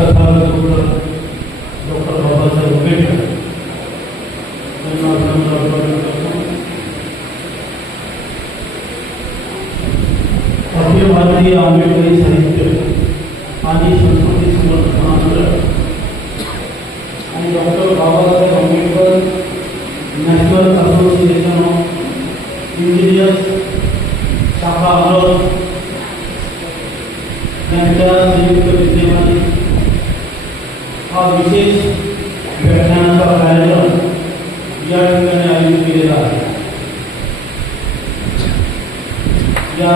Tathagata doctor Babasaheb Ambedkar Akhil Bharatiya आंबेडकरी साहित्य आणि संस्कृती संवर्धन आणि doctor Babasaheb Ambedkar national association of engineers शाखा अमरावती यांच्या संयुक्त विद्यमाने हा विशेष व्याख्यानाचा कार्यक्रम या ठिकाणी आयोजित केलेला आहे। या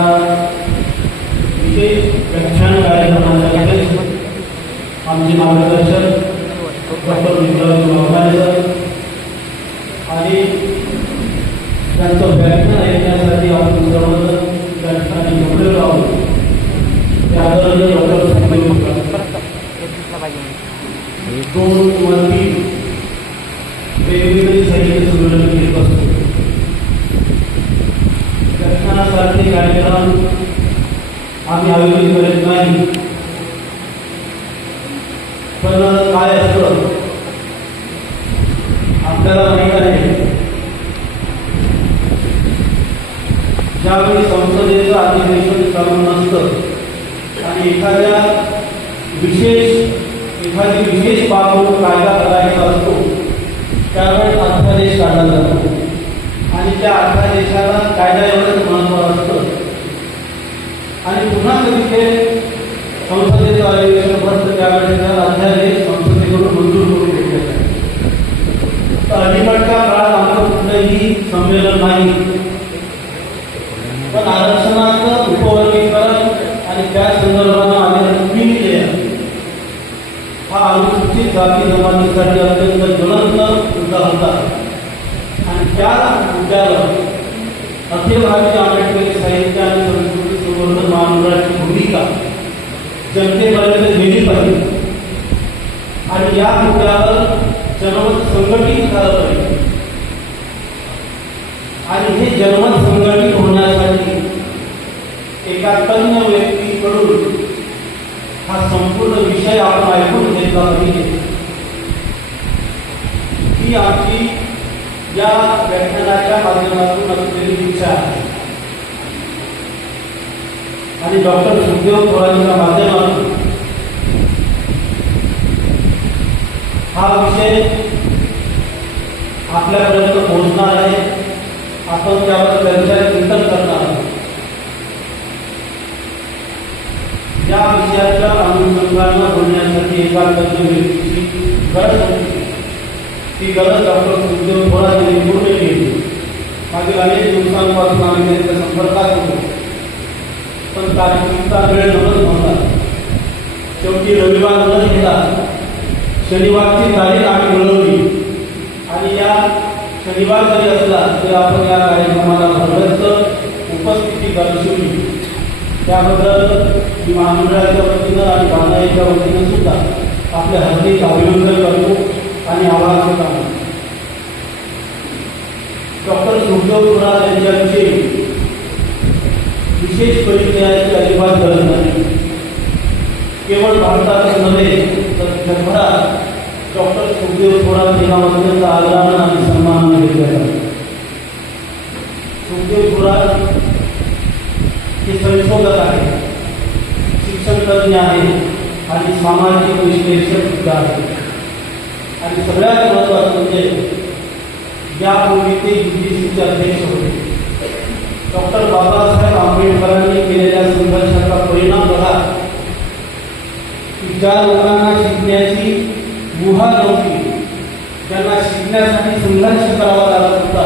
विशेष व्याख्यान कार्यक्रमाच्या आमचे मार्गदर्शक डॉक्टर विक्रम सर आणि त्यांचं व्याख्यान ऐकण्यासाठी आपण सर्वजण त्या ठिकाणी जमलेलो आहोत। त्याबद्दल डॉक्टर दोन किंवा तीन वेगवेगळे साहित्य संमेलन घेत असतो। व्याख्यानासारखे कार्यक्रम आम्ही आयोजित करत नाही, पण काय असतं आपल्याला माहीत आहे, ज्यावेळी संसदेचं अधिवेशन चालू नसतं आणि एखादी विशेष बाब कायदा करायचा असतो त्यावेळेस अध्यादेश काढला जातो आणि त्या अध्यादेशाला कायदा एवढंच महत्त्व असतं आणि पुन्हा कधी ते संसदेचं अधिवेशन भरतं त्यावेळेस त्या अध्यादेश संसदेकडून मंजूर करून घेतले जातात। तर अलीकडच्या काळात आमचं कुठलंही संमेलन नाही, पण आरक्षणाचं उपवर्गीकरण आणि त्या संदर्भानं आलेला विनिमय हा अनुसूचित जाती जमातीसाठी अत्यंत ज्वलंत मुद्दा होता आणि त्या मुद्द्याला अखिल भारतीय आंबेडकरी साहित्य आणि संस्कृती संवर्धन महामंडळाची भूमिका जनतेपर्यंत गेली पाहिजे आणि या मुद्द्यावर जनमत संघटित झालं पाहिजे आणि हे जनमत संघटित होण्यासाठी एका तज्ञ व्यक्तीकडून हा संपूर्ण विषय आपण ऐकून घेतला पाहिजे। ही आमची या व्याख्यानाच्या माध्यमातून असलेली इच्छा आहे आणि डॉक्टर सुखदेव थोरांच्या माध्यमातून हा विषय आपल्यापर्यंत पोहोचणार आहे। आपण त्यावर चर्चा चिंतन करणार आहोत। या विषयाच्या अनुषंगानं बोलण्यासाठी एका तज्ञ व्यक्तीची गरज होती। ती गरज डॉक्टर सुखदेव थोरात यांनी पूर्ण केली। मागील अनेक दिवसांपासून आम्ही त्यांच्या संपर्कात होतो, पण तात्पुरता वेळ जमत नव्हता। शेवटी रविवार न घेता शनिवारची तारीख आम्ही मिळवली आणि या शनिवार जरी असला तरी आपण या कार्यक्रमाला भरगच्च उपस्थिती दर्शवली। त्याबद्दल महामंडळाच्या वतीनं आणि बांधाईच्या वतीनं सुद्धा आपल्या हार्दिक अभिनंदन करतो आणि आभार मानतो। डॉक्टर सुखदेव थोरात यांच्याविषयी विशेष परिचयाची अजिबात गरज नाही। केवळ भारतातच नव्हे तर जगभरात डॉक्टर सुखदेव थोरात यांना आदरानं आणि सन्मानानं घेतला जातो। सुखदेव थोरात हे संशोधक आहे, शिक्षण तज्ञ आहे आणि सामाजिक विश्लेषक सुद्धा आहे आणि सगळ्यात महत्त्वाचं म्हणजे यापूर्वी ते UGCचे अध्यक्ष होते। डॉक्टर बाबासाहेब आंबेडकरांनी केलेल्या संघर्षाचा परिणाम बघा की ज्या लोकांना शिकण्याची मुभा नव्हती, ज्यांना शिकण्यासाठी संघर्ष करावा लागत होता,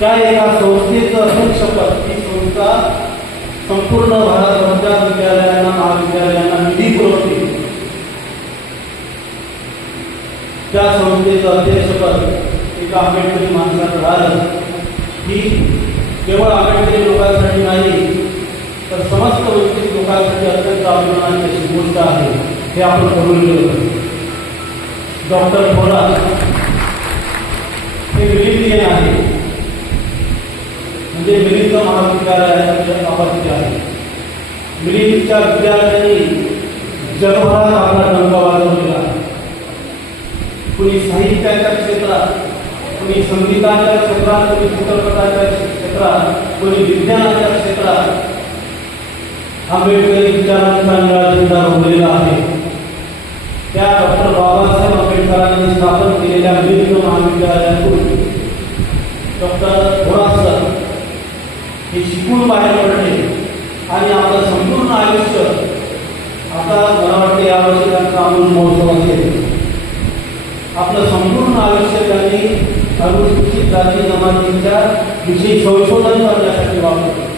त्या एका संस्थेचं अध्यक्षपद, ती संस्था संपूर्ण भारतभरच्या विद्यालयांना महाविद्यालयांना निधी पुरवते, त्या संस्थेचं अध्यक्षपद एका आंबेडकरी माणसाला राहिलं। ही केवळ आंबेडकरी लोकांसाठी नाही तर समस्त वंचित लोकांसाठी अत्यंत अभिमानाची अशी गोष्ट आहे, हे आपण कबूल केलं। डॉक्टर थोरात हे मिलिंदियन आहे, म्हणजे मिलिंद महाविद्यालयाचे अभ्यासक आहे मिलिंदच्या विद्यार्थ्यांनी जगभरात आपला डंका वाजवलेला. कुणी साहित्याच्या क्षेत्रात, कुणी संगीताच्या क्षेत्रात, कुणी चित्रपटाच्या क्षेत्रात, कुणी विज्ञानाच्या क्षेत्रात आंबेडकरी विचारांचा निळा झेंडा रोवलेला आहे. त्या डॉक्टर बाबासाहेब आंबेडकरांनी स्थापन केलेल्या मिलिंद महाविद्यालयातून डॉक्टर थोरात हे शिकून बाहेर पडले आणि आपलं संपूर्ण आयुष्य, आता मला वाटते यावर्षी त्यांचा अमृत महोत्सव असेल, आपलं संपूर्ण आयुष्य त्यांनी अनुसूचित जाती जमातींच्या विषयी संशोधन करण्यासाठी वापरले.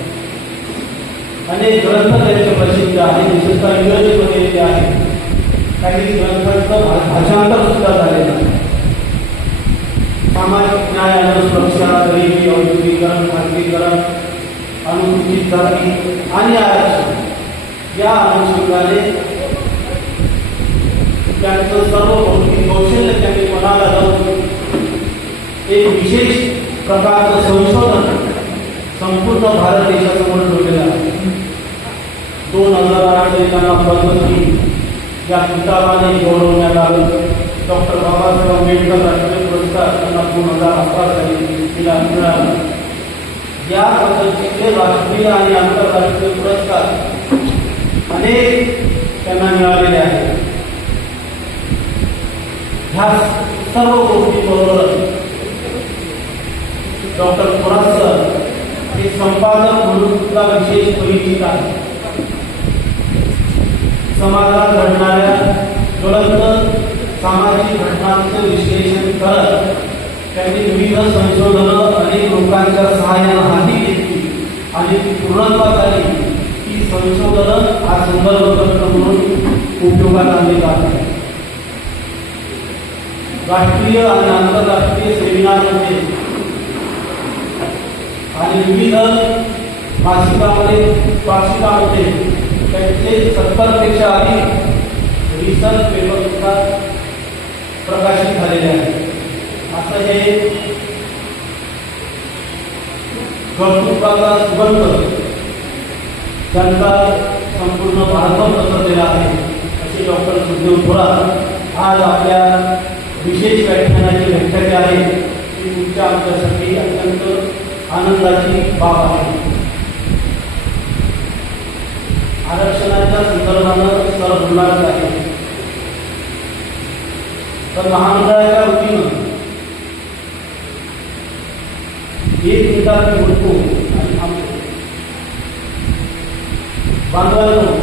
अनेक ग्रंथ त्यांचे प्रसिद्ध आहे, विशेषतः इंग्रजीमध्ये ते आहे. काही ग्रंथांचं भाषांतर सुद्धा झालेलं आहे. सामाजिक न्याय, अनुस्पृश्यता, गरिबी, औद्योगिकरण, खाजगीकरण, अनुसूचित जाती आणि आरक्षण या अनुषंगाने त्यांचं सर्व भौतिक कौशल्य त्यांनी मनाला लावून एक विशेष प्रकारचं संशोधन संपूर्ण भारत देशासमोर ठेवलेलं आहे. 2008 त्यांना पद्मश्री या किताबाने गौरवण्यात आलं. डॉक्टर बाबासाहेब आंबेडकर राष्ट्रीय पुरस्कार त्यांना 2011 साली दिला मिळाला. या पद्धतीचे राष्ट्रीय आणि आंतरराष्ट्रीय पुरस्कार अनेक त्यांना मिळालेले आहेत. ह्या सर्व गोष्टीबरोबर डॉक्टर थोरात सर हे संपादक म्हणून सुद्धा विशेष परिचित आहे. समाजात घडणाऱ्या ज्वलंत सामाजिक घटनांचे विश्लेषण करत त्यांनी विविध संशोधनं अनेक लोकांच्या सहाय्याने हाती घेतली आणि ती पूर्णत्वास आली. ती संशोधनं हा संदर्भ ग्रंथ म्हणून उपयोगात आणली जात आहे. राष्ट्रीय आणि आंतरराष्ट्रीय सेमिनारमध्ये आणि विविध मासिकामध्ये वार्षिकामध्ये त्यांचे 70 पेक्षा अधिक रिसर्च पेपर सुद्धा प्रकाशित झालेले आहेत. असं हे कर्तृत्वाचा सुगंध त्यांचा संपूर्ण भारतभर पसरलेला आहे. असे डॉक्टर सुखदेव थोरात आज आपल्या विशेष व्याख्यानाची व्याख्याते आहे. ती तुमच्या आमच्यासाठी अत्यंत आनंदाची बाब आहे. आरक्षणाच्या संदर्भानं सर बोलणार आहे. तर महामंडळाच्या वतीनं एक मिनिटात बोलतो आणि थांबतो. बांधवांनो,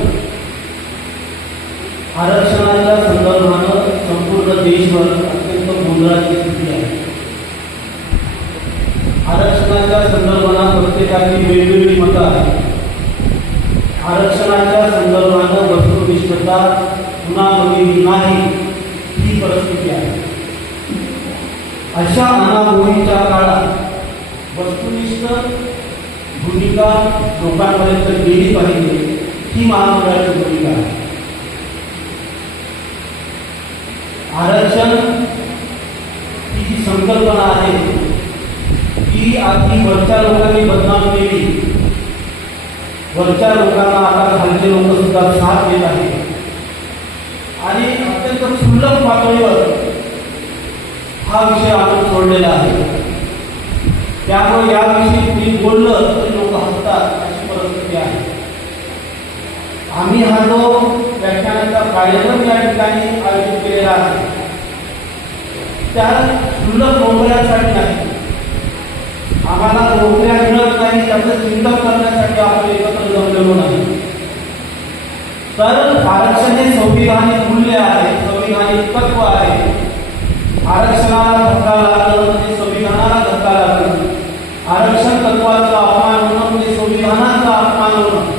आरक्षणाच्या संदर्भानं संपूर्ण देशभर अत्यंत गोंधळाची स्थिती आहे. आरक्षणाच्या संदर्भानं प्रत्येकाची वेगवेगळी मतं आहेत. आरक्षणाच्या संदर्भानं वस्तुनिष्ठता पुन्हा नाही ही परिस्थिती आहे. अशा अनागोळीच्या काळात वस्तुनिष्ठ भूमिका लोकांपर्यंत गेली पाहिजे ही महामंडळाची भूमिका आहे. आरक्षण ही जी संकल्पना आहे ती आधी वरच्या लोकांनी बदनाम केली. वरच्या लोकांना आता खालचे लोक सुद्धा साथ देत आहेत आणि अत्यंत क्षुल्लक पातळीवर हा विषय आपण सोडलेला आहे. त्यामुळे याविषयी कुणी बोललं तरी लोक हसतात अशी परिस्थिती आहे. आम्ही हा जो व्याख्यानाचा कार्यक्रम या ठिकाणी आयोजित केलेला आहे त्या क्षुल्लक नोकऱ्यांसाठी नाही. आम्हाला नोकऱ्या मिळत नाही त्याचं चिंतन करण्यासाठी आपण एकत्र जमलेलो नाही. तर आरक्षण हे संविधानिक मूल्य आहे, संविधानिक तत्व आहे. आरक्षणाला धक्का लागलं म्हणजे संविधानाला धक्का लागलं. आरक्षण तत्वाचा अपमान होणं म्हणजे संविधानाचा अपमान होणं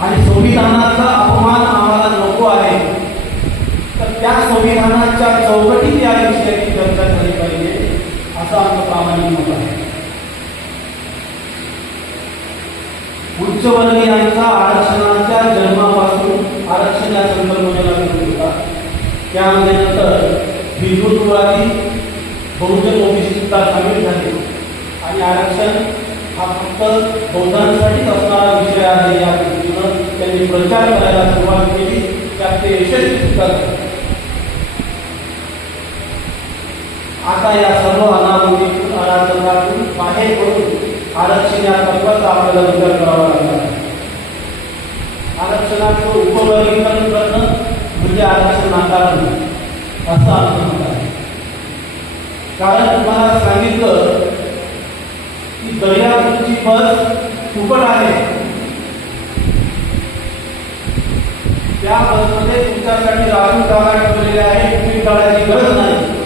आणि संविधानाचा अपमान आम्हाला नको आहे. तर त्या संविधानाच्या चौकटीत या विषयाची चर्चा झाली पाहिजे असं आमचं प्रामाणिक मत आहे. उच्चवर्गीयांचा आरक्षणाच्या जन्मापासून आरक्षण या संकल्पनेला घेऊन होता. त्यामध्ये नंतर हिंदुत्ववादी बहुजन ओबीसी सुद्धा सामील झाले आणि आरक्षण हा फक्त बौद्धांसाठीच असणारा विषय आहे या दृष्टीनं त्यांनी प्रचार करायला सुरुवात केली. त्यात ते यशस्वी सुद्धा झाले. आता या सर्व अनागोंदीतून अराजकातून बाहेर पडून आरक्षण या तत्वाचा आपल्याला विचार करावा लागला आहे. आरक्षणाचं उपवर्गीकरण करणं म्हणजे आरक्षण नाकारणं असं अर्थ होत आहे. कारण तुम्हाला सांगितलं की दर्यापूरची बस फुकट आहे. त्या बसमध्ये तुमच्यासाठी राखून जागा ठेवलेल्या आहे, तिकीट काढायची गरज नाही.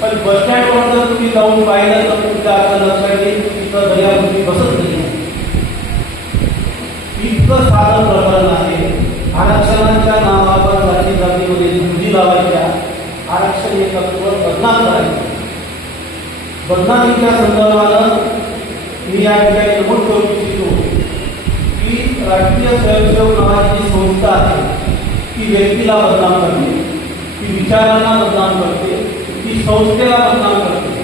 पण बस स्टँडवर जर तुम्ही जाऊन पाहिलं तर तुमच्या आता लक्षात येईल तिथं दर्यापूरची बसच नाही. इतकं साधं प्रकरण आहे. आरक्षणाच्या नावावर जाती जातीमध्ये झुंजी लावायच्या, आरक्षण हे तत्व बदनाम करायचं. बदनामीच्या संदर्भानं मी या ठिकाणी नमूद करू इच्छितो की राष्ट्रीय स्वयंसेवक नावाची जी संस्था आहे ती व्यक्तीला बदनाम करते, ती विचारांना बदनाम करते, ती संस्थेला बदनाम करते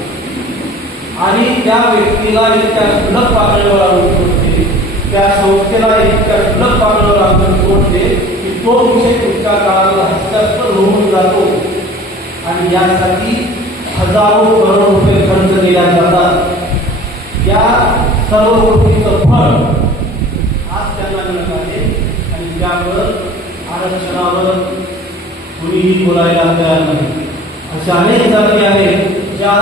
आणि त्या व्यक्तीला इतक्या सुलभ पातळीवर आणून सोडते, त्या संस्थेला इतक्या सुलभ पातळीवर आणून सोडते की तो विषय तुमच्या काळाला हस्ताक्षर होऊन जातो आणि यासाठी हजारो करोड रुपये खर्च केल्या जातात. या सर्व गोष्टीचं फळ आज त्यांना मिळत आहे आणि त्यावर आरक्षणावर कुणीही बोलायला तयार नाही. अशा अनेक जाती आहेत ज्या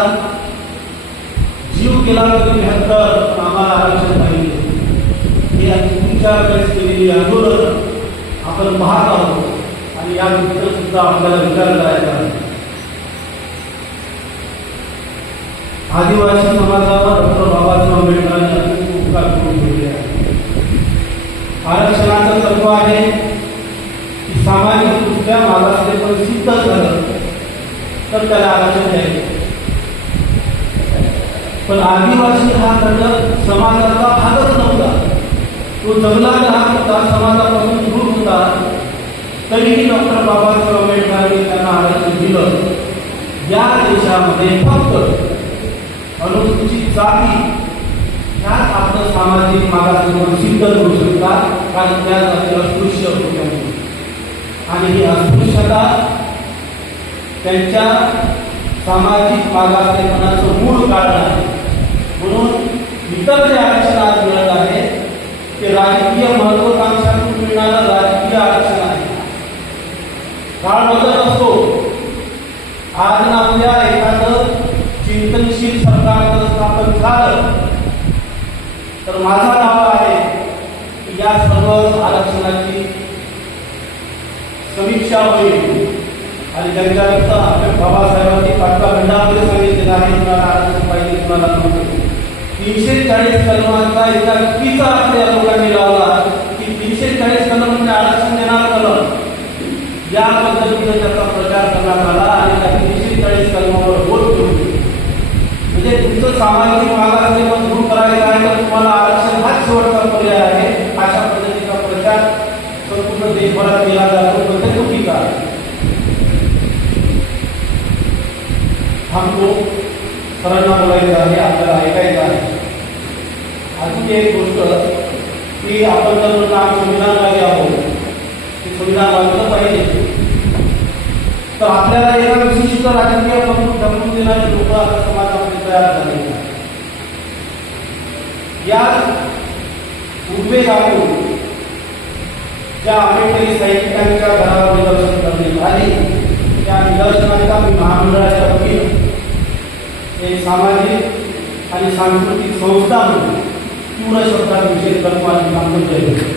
जीव केला तरी हक्क आम्हाला आरक्षण पाहिजे. हे तुमच्या वेळेस केलेली आंदोलन आपण पाहत आहोत आणि या गोष्टीचा सुद्धा आपल्याला विचार करायचा आहे. आदिवासी समाजावर डॉक्टर बाबासाहेब आंबेडकरांनी अनेक उपकार करून घेतले आहे. आरक्षणाचं तत्व आहे की सामाजिकदृष्ट्या मागासलेपण सिद्ध झालं तर त्याला आरक्षण द्यायचं. पण आदिवासी हा घटक समाजाचा भागच नव्हता. तो जगला राहत होता, समाजापासून दूर होता. तरीही डॉक्टर बाबासाहेब आंबेडकरांनी त्यांना आरक्षण दिलं. या देशामध्ये फक्त अनुसूचित जाती ह्याच आपलं सामाजिक मागासलेपण सिद्ध करू शकतात, कारण त्या जाती अस्पृश्य होत्या आणि ही अस्पृश्यता त्यांच्या सामाजिक मागासलेपणाचं मूळ कारण आहे. म्हणून इतर जे आरक्षण आज मिळत आहे ते राजकीय महत्वाकांक्षातून मिळणारं राजकीय आरक्षण आहे. काळ बदलत असतो. आज आपल्या एखादं चिंतनशील सरकार जर स्थापन झालं तर माझा दावा आहे की या सर्व आरक्षणाची समीक्षा होईल आणि त्यांच्याकरता आपल्या बाबासाहेबांनी पाटका खंडामध्ये सांगितलेलं आहे तुम्हाला आरक्षण पाहिजे, तुम्हाला नव्हतं. 340 कलमांचा एका चुकीचा अर्थ या लोकांनी लावला की 340 कलम म्हणजे आरक्षण देणार कलम. या पद्धतीने त्याचा प्रचार करण्यात आला आणि त्या 340 कलमावर बोट ठेवली. म्हणजे तुमचं सामाजिक मागासलेपण दूर करायचं आहे तर तुम्हाला आरक्षण हाच शेवटचा पर्याय आहे. अशा पद्धतीचा प्रचार संपूर्ण देशभरात केला जातो. पण ते चुकीचा आहे. हमको सरांना बोलायचं आहे, आपल्याला ऐकायचं आहे. अजून एक गोष्ट की आपण जर नाम संविधानवादी आहोत, ते संविधान वाचलं पाहिजे, तर आपल्याला एका विशिष्ट राजकीय पद्धत ढकलून देणारे लोक आता समाजामध्ये तयार झाले. या उद्वेगातून ज्या आंबेडकरी साहित्यिकांच्या घरावर निदर्शन करण्यात आली त्या निदर्शनाचा मी महामंडळाच्या वतीने एक सामाजिक आणि सांस्कृतिक संस्था म्हणून तीव्र शब्दात निषेध करतो आणि सांगतो.